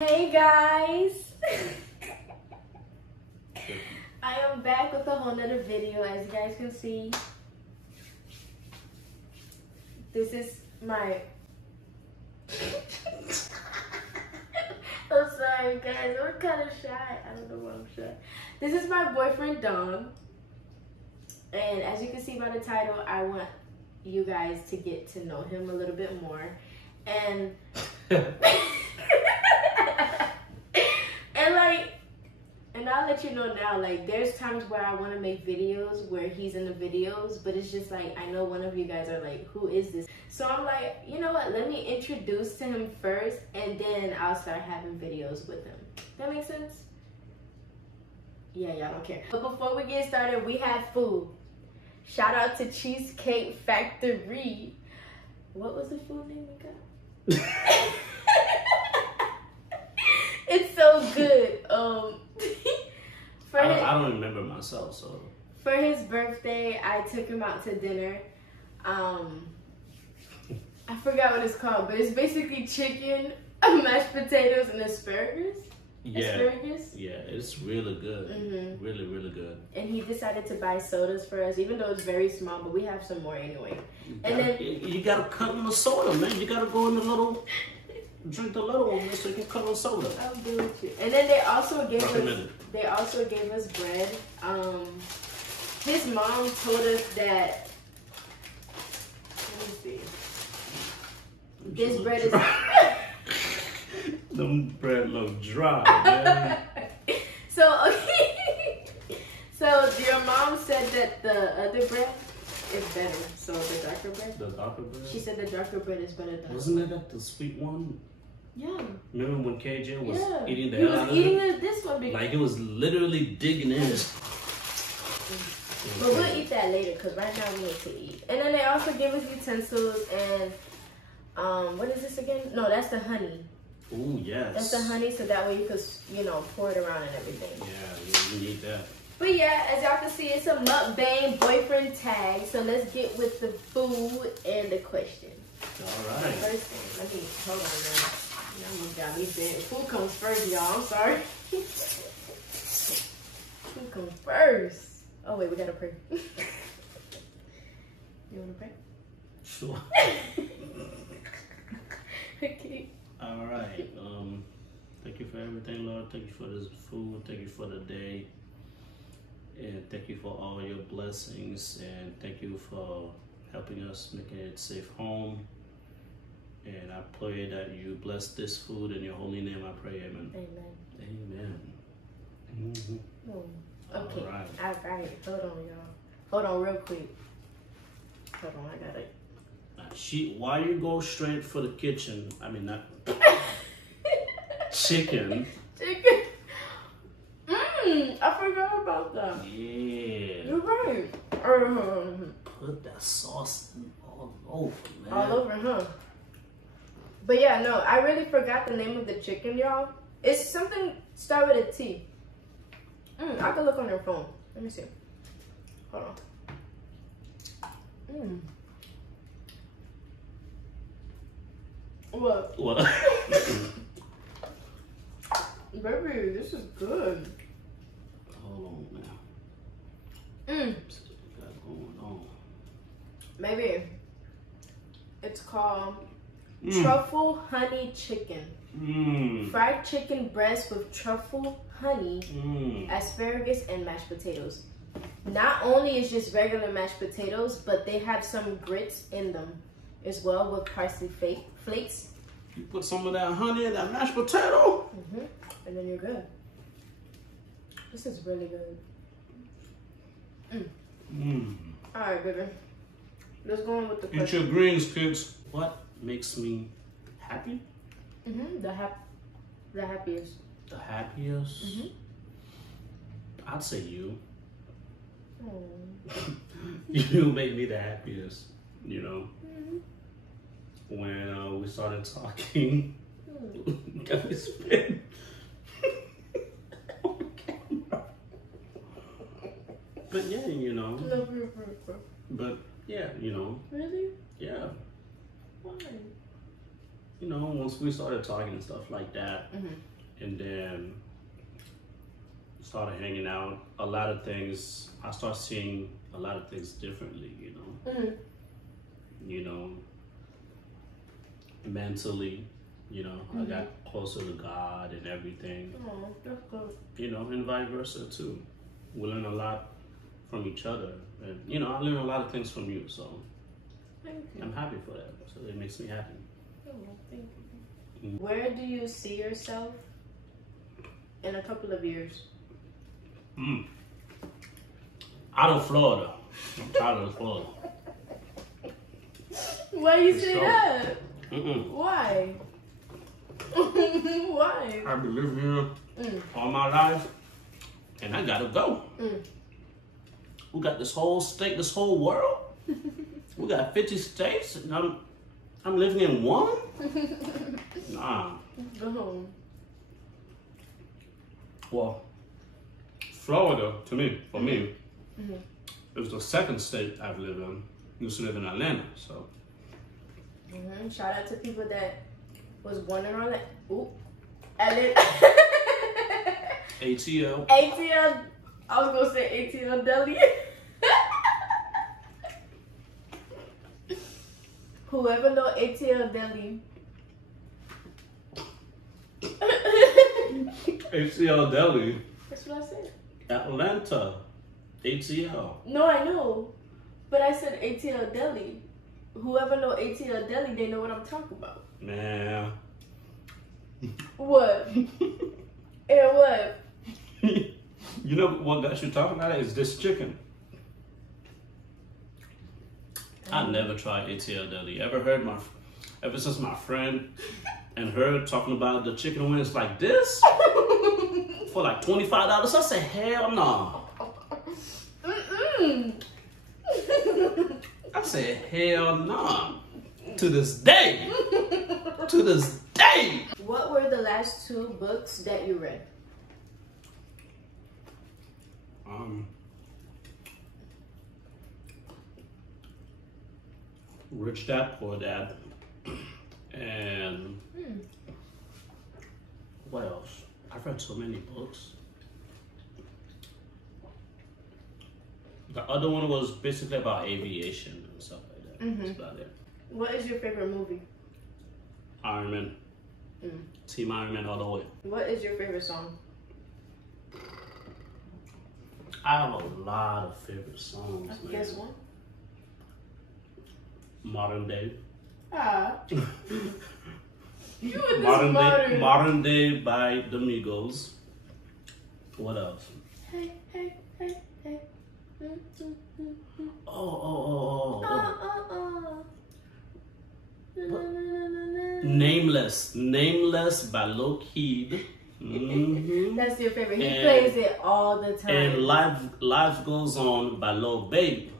Hey guys! I am back with a whole nother video. As you guys can see, this is my I'm sorry guys, I'm kind of shy. I don't know why I'm shy. This is my boyfriend Dom, and as you can see by the title, I want you guys to get to know him a little bit more. And and I'll let you know now, like, there's times where I want to make videos where he's in the videos, but it's just like, I know one of you guys are like, who is this? So I'm like, you know what, let me introduce to him first, and then I'll start having videos with him. That makes sense? Yeah, y'all don't care. But before we get started, we have food. Shout out to Cheesecake Factory. What was the food name we got? It's so good. I don't remember myself, so. For his birthday, I took him out to dinner. I forgot what it's called, but it's basically chicken, mashed potatoes, and asparagus. Yeah. Asparagus? Yeah, it's really good. Mm-hmm. Really, really good. And he decided to buy sodas for us, even though it's very small, but we have some more anyway. You gotta cut on the soda, man. You gotta go in the little, drink the little one so you can cut on soda. I'll do with you. And then they also gave us bread. His mom told us that, let me see. This bread is them bread look dry, man. So so your mom said that the other bread is better. So the darker bread. The darker bread. She said the darker bread is better than. Wasn't it the sweet one? Yeah. Remember when KJ was eating the he hell was out of eating it? this one because Like it was literally digging in. But we'll eat that later because right now we need to eat. And then they also give us utensils and what is this again? No, that's the honey. Oh yes. That's the honey, so that way you could, you know, pour it around and everything. Yeah, you need that. But yeah, as y'all can see, it's a mukbang boyfriend tag. So let's get with the food and the questions. All right. First thing, let me hold on, man. Y'all got me dead. Food comes first, y'all. I'm sorry. Food comes first. Oh wait, we gotta pray. You wanna pray? Sure. Okay. All right. Thank you for everything, Lord. Thank you for this food. Thank you for the day. And thank you for all your blessings. And thank you for helping us making it a safe home. And I pray that you bless this food in your holy name. I pray, amen. Amen. Amen. Mm-hmm. Okay. All right. All right. Hold on, y'all. Hold on real quick. Hold on, I got it. Why you go straight for the kitchen? I mean, not chicken. Chicken. I forgot about that. Yeah. You're right. Put that sauce in all over, man. All over, huh? But yeah, no, I really forgot the name of the chicken, y'all. It's something start with a T. I can look on your phone. Let me see. Hold on. What? What? Baby, this is good. Hold on now. What's going on? Maybe it's called truffle honey chicken. Fried chicken breast with truffle, honey, asparagus, and mashed potatoes. Not only is just regular mashed potatoes, but they have some grits in them as well with parsley flakes. You put some of that honey in that mashed potato? And then you're good. This is really good. Alright, baby. Let's go on with the question. Eat your greens, kids. What makes me happy? The happiest. The happiest? I'd say you. You make me the happiest, you know. When we started talking, got me spit on camera. But yeah, you know. But yeah, you know. Really? Yeah. Why? You know, when once we started talking and stuff like that, and then started hanging out, a lot of things, I start seeing a lot of things differently, you know. You know, mentally, you know, I got closer to God and everything. Oh, that's good. You know, and vice versa too. We learn a lot from each other, and you know, I learn a lot of things from you, so Thank you. I'm happy for that. So it makes me happy. Oh, thank you. Where do you see yourself in a couple of years? Out of Florida. I'm tired of Florida. Why you say So- that? Mm-mm. Why? Why? I've been living here all my life, and I gotta go. We got this whole state, this whole world. We got 50 states, and I'm living in one? Nah. Go home. Well, Florida, to me, for me, it was the second state I've lived in. I used to live in Atlanta, so. Shout out to people that was born around that. Ooh. Atlanta. ATL. ATL. I was gonna say ATL Delhi. Whoever know ATL Delhi. ATL Delhi. That's what I said. Atlanta. ATL. No, I know. But I said ATL Delhi. Whoever know ATL Delhi, they know what I'm talking about. Man. What? And what? You know what got you talking about it is this chicken. I never tried ATL Deli. Ever since my friend and her talking about the chicken wings like this for like $25, I said, hell no. I said, hell no. To this day. To this day. What were the last 2 books that you read? Rich Dad, Poor Dad. And what else? I've read so many books. The other one was basically about aviation and stuff like that. That's about it. What is your favorite movie? Iron Man. Team Iron Man all the way. What is your favorite song? I have a lot of favorite songs. Man. Guess one. Modern Day. Ah. You and this Modern Day by the Migos. What else? Hey, hey, hey, hey. Oh. Na-na-na-na-na. Nameless by Lil Keed. That's your favorite. He And- plays it all the time. And Life Goes On by Lil Baby.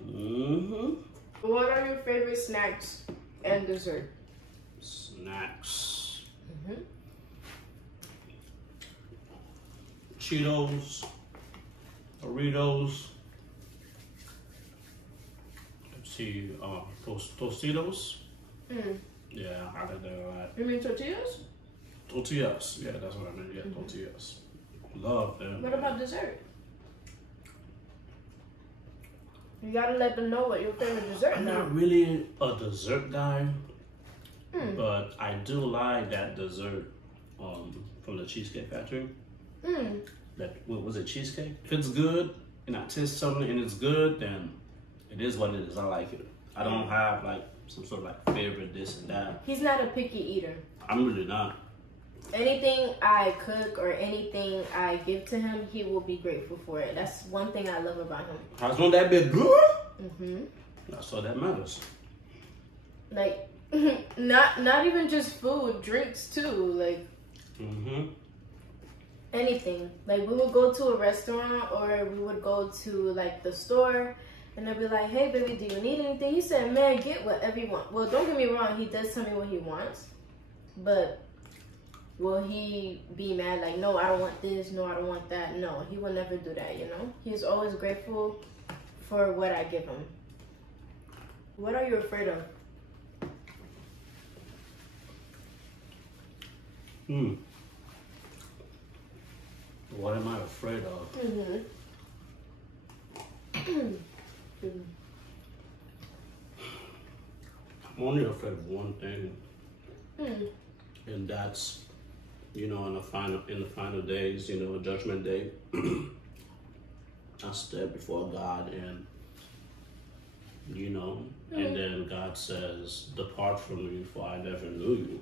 What are your favorite snacks and dessert? Snacks. Cheetos. Doritos. Let's see, Tostitos. Yeah, I like that a lot. You mean tortillas? Tortillas. Yeah, that's what I meant. Yeah, tortillas. Love them. What about dessert? You gotta let them know what your favorite dessert I'm is. not really a dessert guy, but I do like that dessert from the Cheesecake Factory. What was it, cheesecake? If it's good and I taste something and it's good, then it is what it is. I like it. I don't have like some sort of like favorite this and that. He's not a picky eater. I'm really not. Anything I cook or anything I give to him, he will be grateful for it. That's one thing I love about him. As long as that bit good, that's all that matters. Like, not even just food, drinks too. Like, anything. Like, we would go to a restaurant or we would go to like the store, and I'd be like, "Hey, baby, do you need anything?" He said, "Man, get whatever you want." Well, don't get me wrong. He does tell me what he wants, but will he be mad like, "No, I don't want this. No, I don't want that"? No, he will never do that. You know, he's always grateful for what I give him. What are you afraid of? Hmm. What am I afraid of? I'm only afraid of one thing, and that's, in the final days, Judgment Day. I stand before God, and and then God says, "Depart from me, for I never knew you."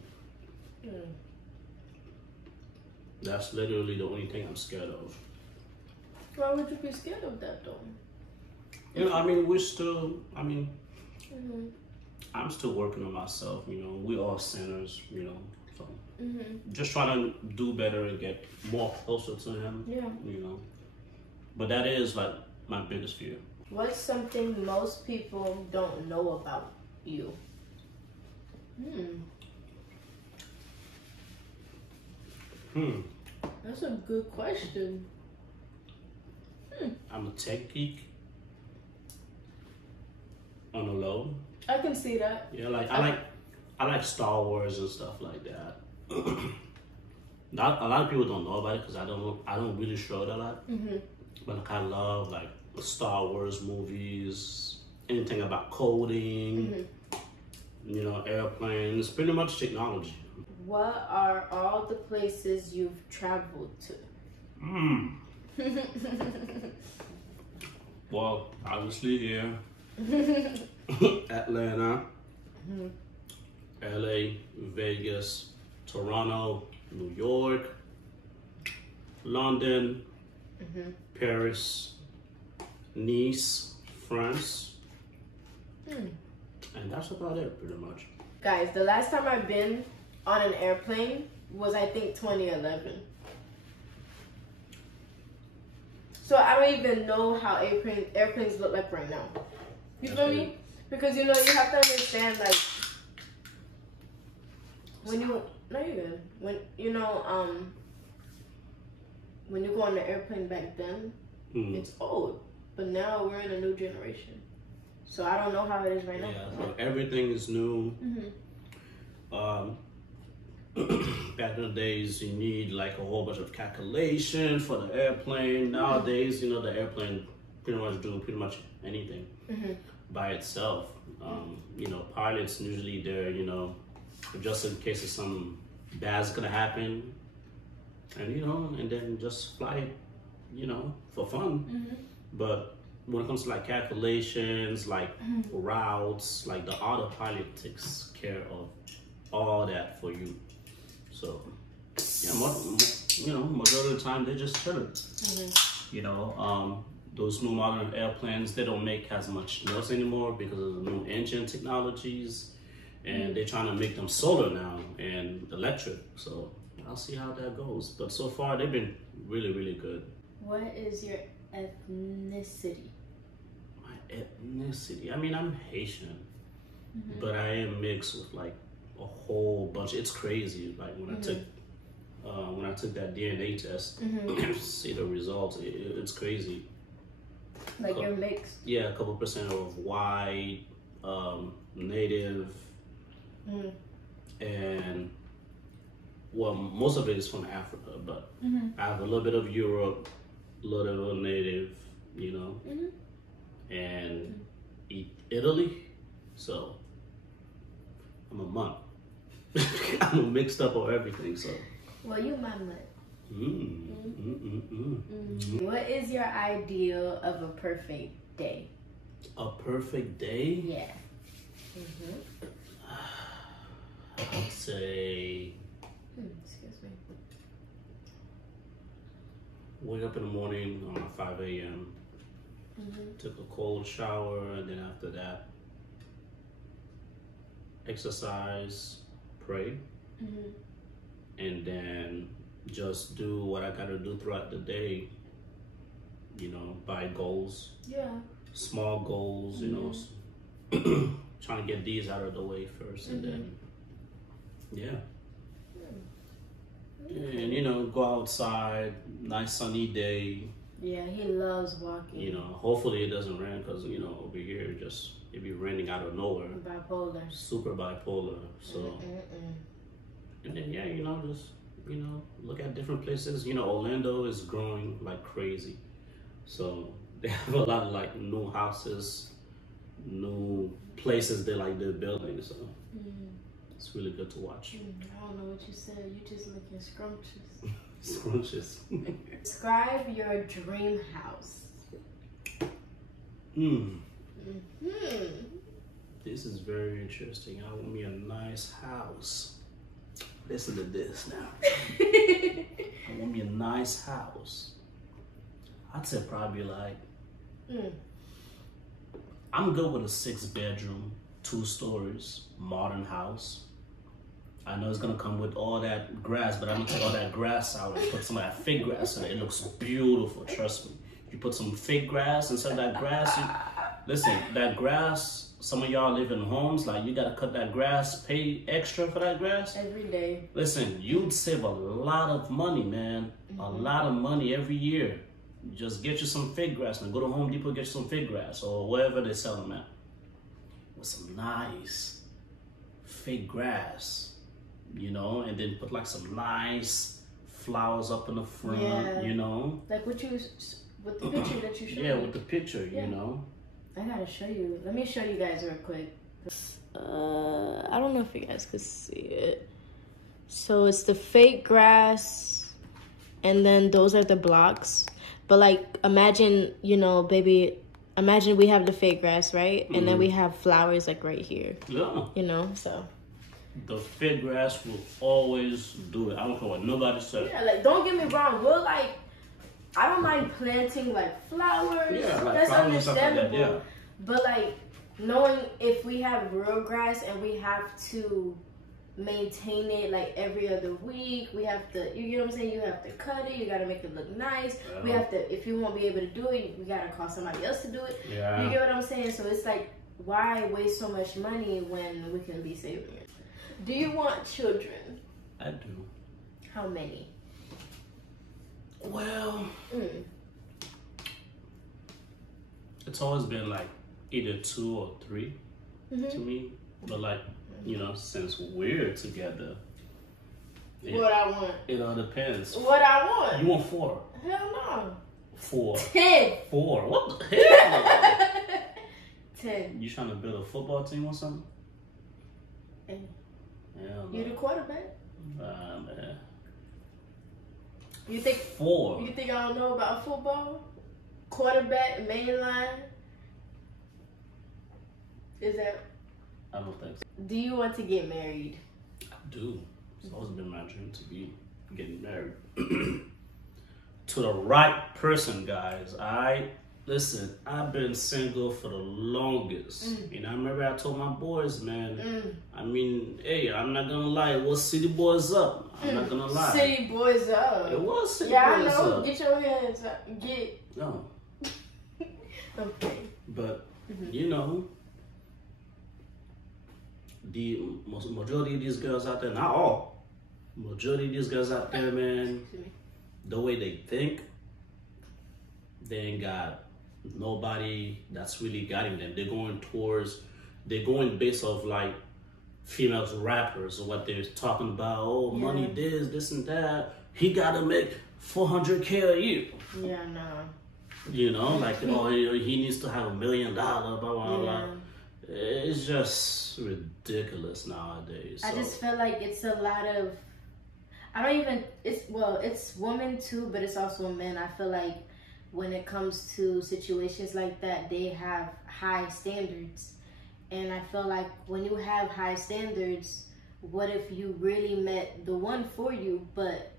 That's literally the only thing I'm scared of. Why would you be scared of that, though? I'm still working on myself, we all sinners, so just trying to do better and get more closer to him, but that is like my biggest fear. What's something most people don't know about you? That's a good question. I'm a tech geek on the low. I can see that. Yeah, I like Star Wars and stuff like that. A lot of people don't know about it because I don't really show it a lot. But I love like Star Wars movies, anything about coding, airplanes, pretty much technology. What are all the places you've traveled to? Well, obviously here, Atlanta, LA, Vegas, Toronto, New York, London, Paris, Nice, France, and that's about it pretty much. Guys, the last time I've been on an airplane was, I think, 2011. So I don't even know how airplanes look like right now. You feel me? Because you have to understand, like, when you when you go on the airplane back then, it's old, but now we're in a new generation. So I don't know how it is right now. Yeah, so everything is new. Back in the days, you need like a whole bunch of calculation for the airplane. Nowadays, the airplane pretty much anything by itself. Pilots usually they're just in case of some bad's gonna happen, and then just fly it, for fun. But when it comes to like calculations, like routes, like the autopilot takes care of all that for you. So majority of the time they're just chilling. Those new modern airplanes, they don't make as much noise anymore because of the new engine technologies, and they're trying to make them solar now and electric. So I'll see how that goes. But so far they've been really, really good. What is your ethnicity? My ethnicity? I'm Haitian, but I am mixed with like a whole bunch. It's crazy. Like when I took that DNA test, see the results. It's crazy. Like you're mixed. Yeah, a couple percent of white, native, and well, most of it is from Africa, but I have a little bit of Europe, a little bit of native, and Italy. So I'm a mutt. I'm mixed up on everything. So. Well, you my mutt. What is your ideal of a perfect day? A perfect day? Yeah. I'd say. Excuse me. Wake up in the morning around 5 a.m. Took a cold shower, and then after that, exercise, pray, and then just do what I gotta do throughout the day. By goals. Yeah. Small goals, trying to get these out of the way first, and then, and go outside, nice sunny day. Yeah, he loves walking. Hopefully it doesn't rain because over here it'd be raining out of nowhere. Bipolar. Super bipolar. So, and then just you know, look at different places. You know, Orlando is growing like crazy. So they have a lot of like new houses, new places they're building. So it's really good to watch. I don't know what you said. You just looking scrumptious. Scrumptious. Describe your dream house. This is very interesting. I want me a nice house. Listen to this now. I want me a nice house. I'd say probably like, I'm good with a 6-bedroom, 2 stories, modern house. I know it's gonna come with all that grass, but I'm gonna take all that grass out and put some of that fake grass in it. It looks beautiful, trust me. You put some fake grass instead of that grass. Listen, that grass, some of y'all live in homes, like you gotta cut that grass, pay extra for that grass. Every day. Listen, you'd save a lot of money, man. A lot of money every year. Just get you some fake grass and go to Home Depot, get you some fake grass or wherever they sell them at. With some nice fake grass, you know, and then put like some nice flowers up in the front, you know. Like with the picture that you showed me. Yeah, with the picture, you know. I gotta show you. Let me show you guys real quick. I don't know if you guys could see it. So it's the fake grass, and then those are the blocks. But like, imagine, you know, baby, imagine we have the fake grass, right? And then we have flowers like right here. Yeah. You know, so. The fake grass will always do it. I don't care what nobody says. Yeah, like, don't get me wrong. We're like, I don't mind planting like flowers. Yeah, like that's flowers and stuff like that, understandable. yeah. But like, knowing if we have real grass and we have to maintain it like every other week, we have to, you know what I'm saying? You have to cut it, you gotta make it look nice. Yeah. We have to, if you won't be able to do it, we gotta call somebody else to do it. Yeah. You get what I'm saying? So it's like, why waste so much money when we can be saving it? Do you want children? I do. How many? Well, it's always been like either 2 or 3 to me. But like, you know, since we're together, What I want. it all depends. What I want. You want 4? Hell no. 4. 10. 4. What the hell? 10. You trying to build a football team or something? Hey. Hell You the no. quarterback? Nah, man. You think 4. You think I don't know about football? Quarterback, main line? Is that? I don't think so. Do you want to get married? I do. It's always been my dream to be getting married. To the right person, guys. Listen, I've been single for the longest. And I remember I told my boys, man, I mean, hey, I'm not gonna lie, it was City Boys Up. I'm not gonna lie. City Boys Up. It was City Yeah, I Boys know. Up. Get your hands up. Get. No. Okay. But, you know, the majority of these girls out there, not all, majority of these girls out there, man, the way they think, they ain't got nobody that's really guiding them. They're going based off like females rappers or what they're talking about. Oh, money this and that. He gotta make 400K a year. Yeah, no. You know, like, oh, he needs to have $1 million, blah, blah, blah. It's just ridiculous nowadays. I just feel like it's a lot of, it's women too, but it's also men. I feel like when it comes to situations like that, they have high standards. And I feel like when you have high standards, what if you really met the one for you, but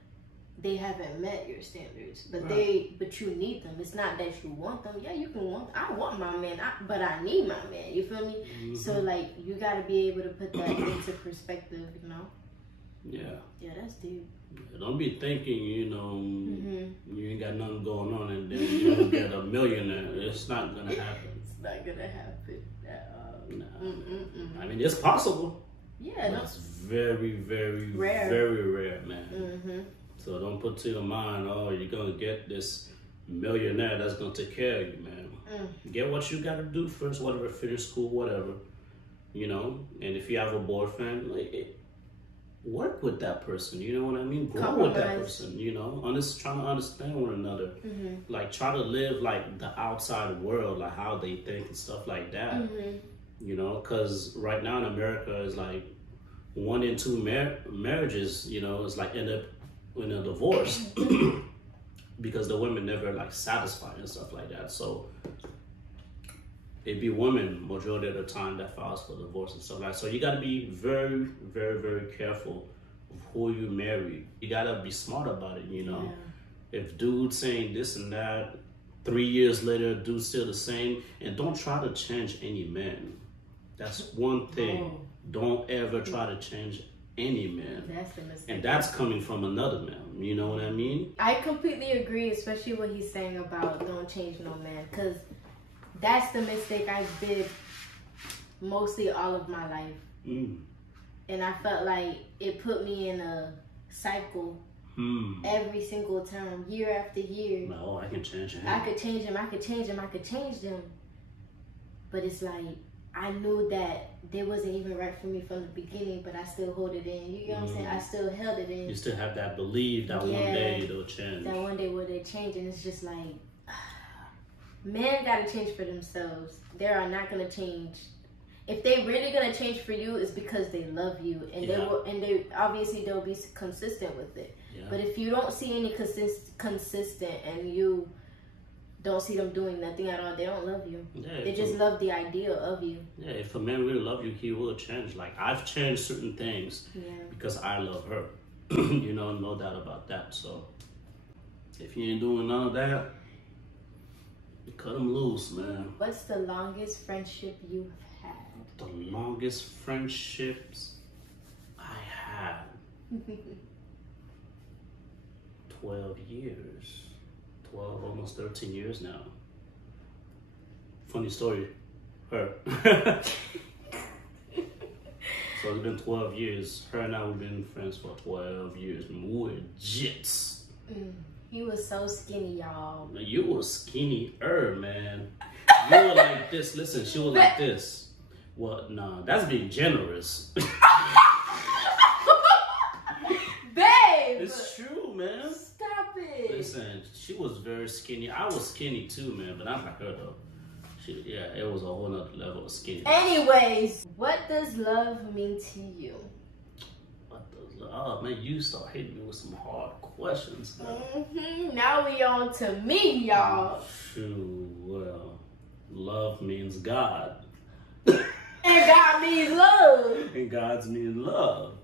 they haven't met your standards, but but you need them. It's not that you want them. Yeah, you can want. I want my man, but I need my man. You feel me? So like, you gotta be able to put that into perspective. You know? Yeah. Yeah, that's deep. Don't be thinking, you know, you ain't got nothing going on and then you're gonna get a millionaire. It's not gonna happen. It's not gonna happen at all. Nah. I mean, it's possible. Yeah, but it's very, very rare. Very rare, man. So don't put to your mind, oh, you're gonna get this millionaire that's gonna take care of you, man. Get what you gotta do first, whatever, finish school, whatever, you know. And if you have a boyfriend, like, work with that person. You know what I mean? Grow with that person. You know, trying to understand one another. Like try to live like the outside world, like how they think and stuff like that. You know, because right now in America is like 1 in 2 marriages. You know, it's like end up in a divorce because the women never like satisfied and stuff like that. So it'd be women majority of the time that files for divorce and stuff like that. So you got to be very, very, very careful of who you marry. You got to be smart about it, you know. If dude's saying this and that, 3 years later, dude's still the same. And don't try to change any man. That's one thing. Don't ever try to change any man. That's the mistake. And that's coming from another man. You know what I mean? I completely agree, especially what he's saying about don't change no man. Because that's the mistake I did mostly all of my life. And I felt like it put me in a cycle every single time, year after year. No, I can change him. I could change him, I could change him, I could change them. But it's like, I knew that they wasn't even right for me from the beginning, but I still hold it in. You know what I'm saying? I still held it in. You still have that belief that one day they'll change. That one day will they change, and it's just like, men gotta change for themselves. They are not gonna change. If they really gonna change for you, it's because they love you, and they will, and they obviously they'll be consistent with it. But if you don't see any consistent, and you don't see them doing nothing at all, they don't love you. They just love the idea of you. Yeah, if a man really love you, he will change. Like I've changed certain things because I love her. You know, no doubt about that. So if you ain't doing none of that, cut them loose, man. What's the longest friendship you've had? The longest friendships I had? 12 years. 12, almost 13 years now. Funny story. Her. So it's been 12 years. Her and I, we've been friends for 12 years. We're jits. He was so skinny, y'all. You were skinnier, man. You were like this. Listen, she was like this. Well, nah, that's being generous. Babe! It's true, man. Stop it. Listen, she was very skinny. I was skinny too, man, but not like her though. It was a whole nother level of skinny. Anyways, what does love mean to you? Oh man, you start hitting me with some hard questions. Now we on to me, y'all. Shoot, well, love means God. And God means love. And God's means love.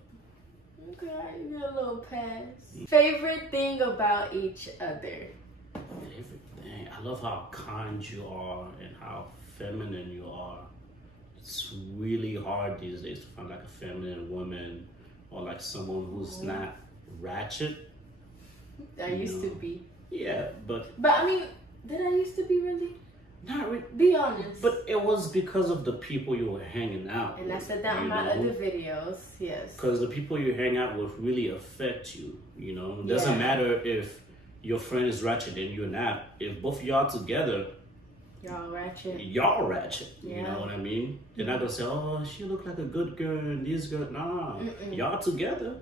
Okay, you get a little pass. Favorite thing about each other? Favorite thing? I love how kind you are and how feminine you are. It's really hard these days to find like a feminine woman or like someone who's not ratchet. I used to be. Yeah, but I mean, did I used to be really? Not really. Be honest. But it was because of the people you were hanging out with. And I said that in my other videos, yes. Because the people you hang out with really affect you, you know? It doesn't matter if your friend is ratchet and you're not. If both of y'all together, y'all ratchet. Y'all ratchet. You know what I mean? They're not going to say, oh, she look like a good girl and this girl. Nah, y'all together.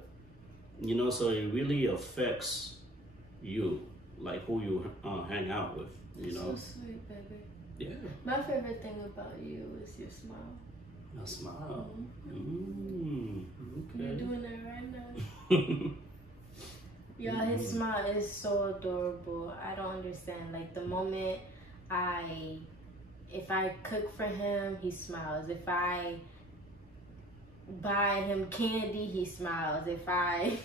You know, so it really affects you, like who you hang out with, you know? So sweet, baby. Yeah. My favorite thing about you is your smile. My smile? Okay. You're doing that right now. Y'all, his smile is so adorable. I don't understand. Like, the moment if I cook for him, he smiles. If I buy him candy, he smiles. If I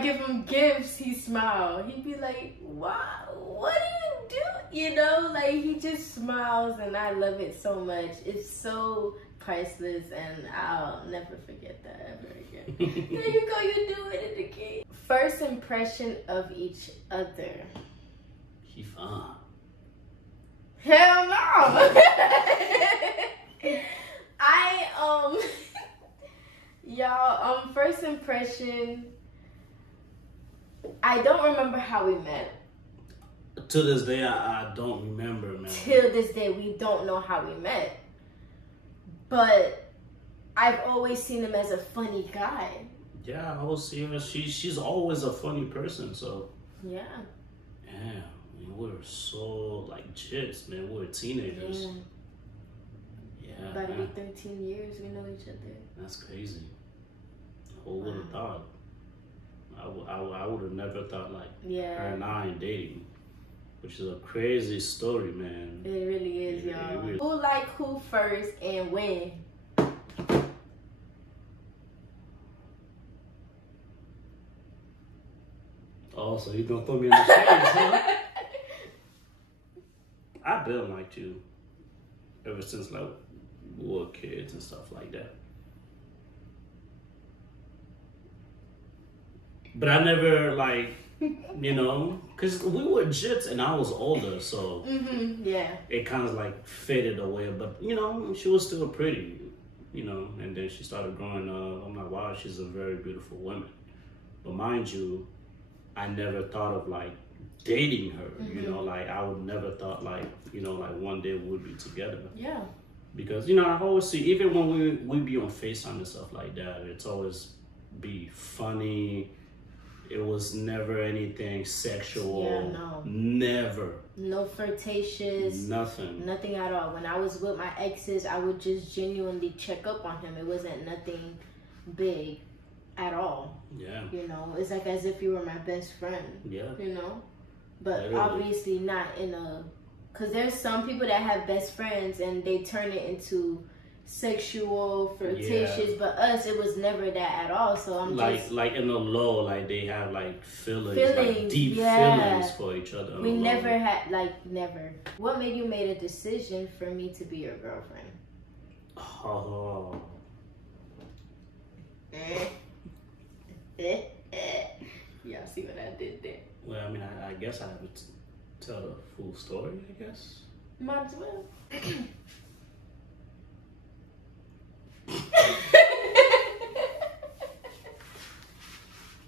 give him gifts, he smiles. He'd be like, "What? What do you do?" You know, like he just smiles, and I love it so much. It's so priceless, and I'll never forget that ever again. There you go, you're doing it again. First impression of each other. He fine. Hell no. Y'all, first impression, I don't remember how we met. To this day, I don't remember, man. Till this day, we don't know how we met. But I've always seen him as a funny guy. Yeah, I always see her. She's always a funny person. So Yeah. yeah, we were so like jits, man. We were teenagers. Yeah, About to man. be 13 years we know each other. That's crazy. Who would have thought? I would have never thought like her and I ain't dating, which is a crazy story, man. It really is, Yeah, y'all. it really- Who like who first and when? Oh, so you gonna throw me in the shade, huh? I've been like you ever since like we were kids and stuff like that. But I never like, you know, because we were jits and I was older, so Yeah. it kind of like faded away. But you know, she was still pretty, you know. And then she started growing up. I'm like, wow, she's a very beautiful woman. But mind you, I never thought of like dating her. You know, like I would never thought like, you know, like one day we'd be together. Yeah. Because you know, I always see, even when we be on FaceTime and stuff like that, it's always be funny. It was never anything sexual. Yeah, no. Never. No flirtatious. Nothing. Nothing at all. When I was with my exes, I would just genuinely check up on him. It wasn't nothing big at all. Yeah. You know, it's like as if you were my best friend. Yeah. You know? But Literally. obviously not in a... Because there's some people that have best friends and they turn it into sexual, flirtatious, but us, it was never that at all. So I'm just... Like in the low, like they have like feelings like deep yeah. feelings for each other. We never had, like, never. What made you make a decision for me to be your girlfriend? Oh. Y'all see what I did there? Well, I mean, I guess I have to tell the full story, I guess. Might as well.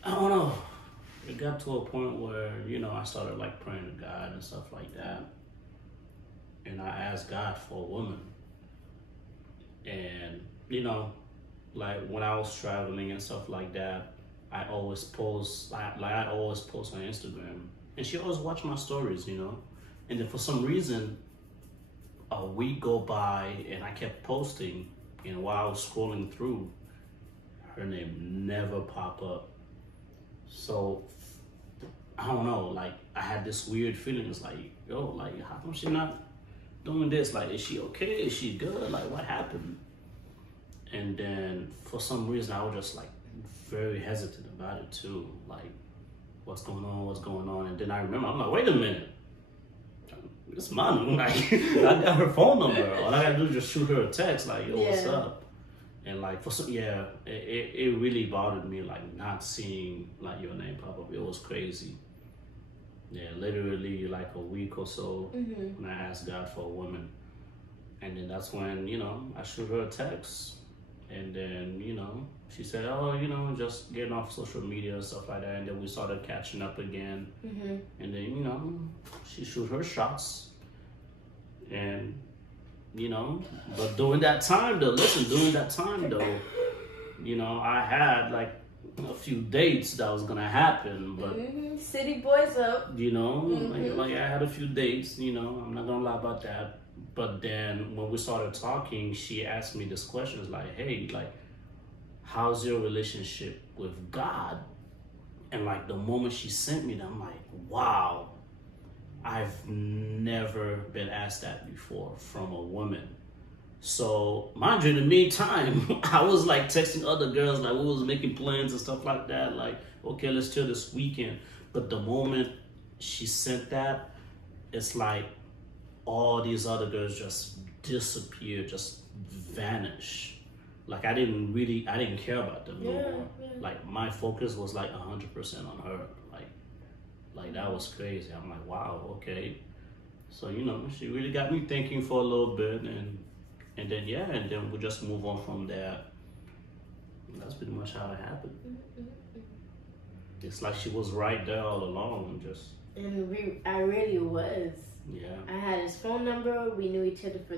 I don't know. It got to a point where, you know, I started like praying to God and stuff like that. And I asked God for a woman. And, you know, like when I was traveling and stuff like that, I always post, I always post on Instagram. And she always watched my stories, you know. And then for some reason, a week go by and I kept posting. And while I was scrolling through, her name never popped up. So, I don't know, like, I had this weird feeling. It's like, yo, like, how come she not doing this? Like, is she okay? Is she good? Like, what happened? And then, for some reason, I was just, like, very hesitant about it, too. Like, what's going on? What's going on? And then I remember, I'm like, wait a minute. It's mine. Like, I got her phone number. All I gotta do is just shoot her a text, like, yo, what's up? And like for some, yeah, it really bothered me, like not seeing like your name pop up. It was crazy. Yeah, literally like a week or so when I asked God for a woman, and then that's when, you know, I shoot her a text, and then, you know, she said, oh, you know, just getting off social media and stuff like that, and then we started catching up again, and then, you know, she shoot her shots, and. You know, but during that time though, you know, I had like a few dates that was gonna happen, but City boys up. you know, like I had a few dates, you know, I'm not gonna lie about that. But then when we started talking, she asked me this question, it's like, hey, like, how's your relationship with God? And like the moment she sent me that, I'm like, wow. I've never been asked that before from a woman. So, mind you, in the meantime, I was like texting other girls, like we was making plans and stuff like that. Like, okay, let's chill this weekend. But the moment she sent that, it's like all these other girls just disappeared, just vanish. Like I didn't care about them no more. Yeah. Like my focus was like 100% on her. Like that was crazy. I'm like, wow, okay. So, you know, she really got me thinking for a little bit, and then yeah, and then we just move on from there. And that's pretty much how it happened. It's like she was right there all along, just. And I really was. Yeah. I had his phone number. We knew each other for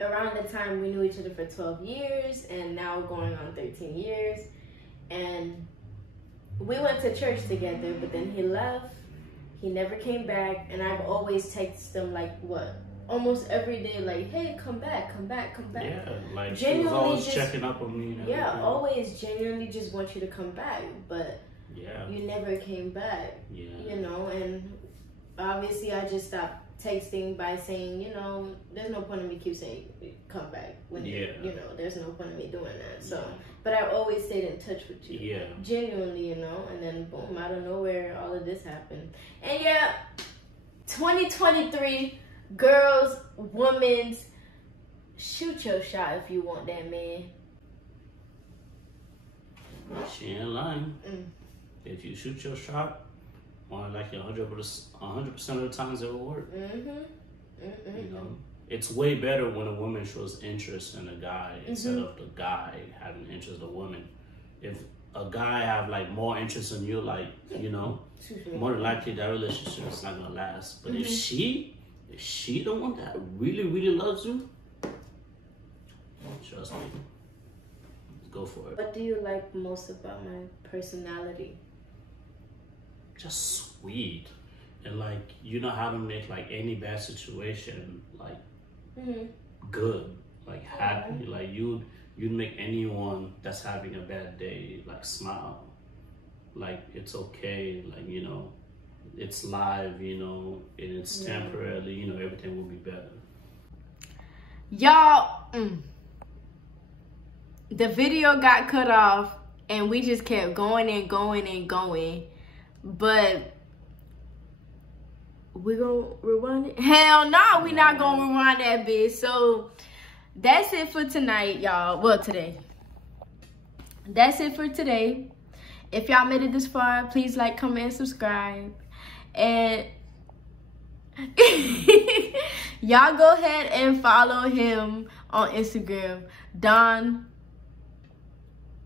around the time we knew each other for 12 years and now going on 13 years. And we went to church together, but then he left. He never came back. And I've always texted him like, what? Almost every day, like, hey, come back. Yeah, like genuinely she was always just checking up on me. And yeah, everything. always genuinely just want you to come back. But yeah, you never came back. yeah. You know, and obviously I just stopped texting by saying, you know, there's no point in me keep saying come back when you know, there's no point in me doing that. So but I always stayed in touch with you. Yeah. Genuinely, you know, and then boom, out of nowhere all of this happened. And yeah, 2023, girls, women's, shoot your shot if you want that man. She ain't lying. If you shoot your shot, more like 100% of the times it will work. You know, it's way better when a woman shows interest in a guy instead of the guy having interest in a woman. If a guy have like more interest in you, like, you know, more than likely that relationship is not gonna last. But if she the one that really loves you, trust me, go for it. What do you like most about my personality? Just sweet, and like, you know how to make like any bad situation like good, like happy. Like you'd make anyone that's having a bad day like smile, like it's okay, like, you know, it's live, you know, and it's temporarily, you know, everything will be better. Y'all, the video got cut off and we just kept going and going, but we gonna rewind it? Hell no, we not gonna rewind that bitch. So that's it for tonight, y'all. Well, today. That's it for today. If y'all made it this far, please like, comment, and subscribe. And y'all go ahead and follow him on Instagram. Don,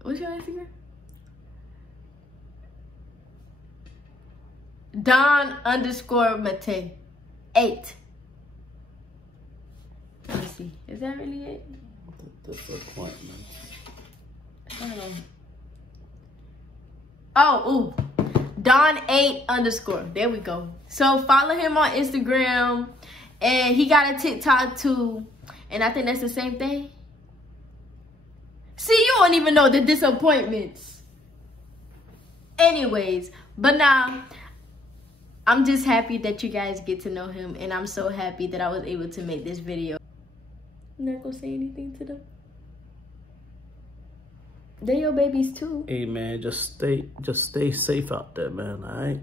what's your Instagram? Don_Mate 8. Let me see. Is that really it? That's the appointment. I don't know. Oh, ooh. Don8_. There we go. So follow him on Instagram. And he got a TikTok too. And I think that's the same thing. See, you don't even know the disappointments. Anyways, but now I'm just happy that you guys get to know him. And I'm so happy that I was able to make this video. I'm not gonna say anything to them. They're your babies too. Hey man, just stay safe out there, man. All right.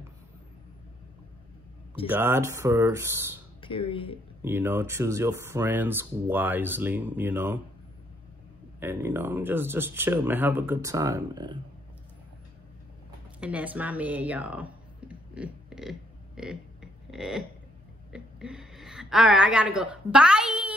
God first. Period. You know, choose your friends wisely. You know, and you know, just chill, man. Have a good time, man. And that's my man, y'all. All right, I gotta go. Bye.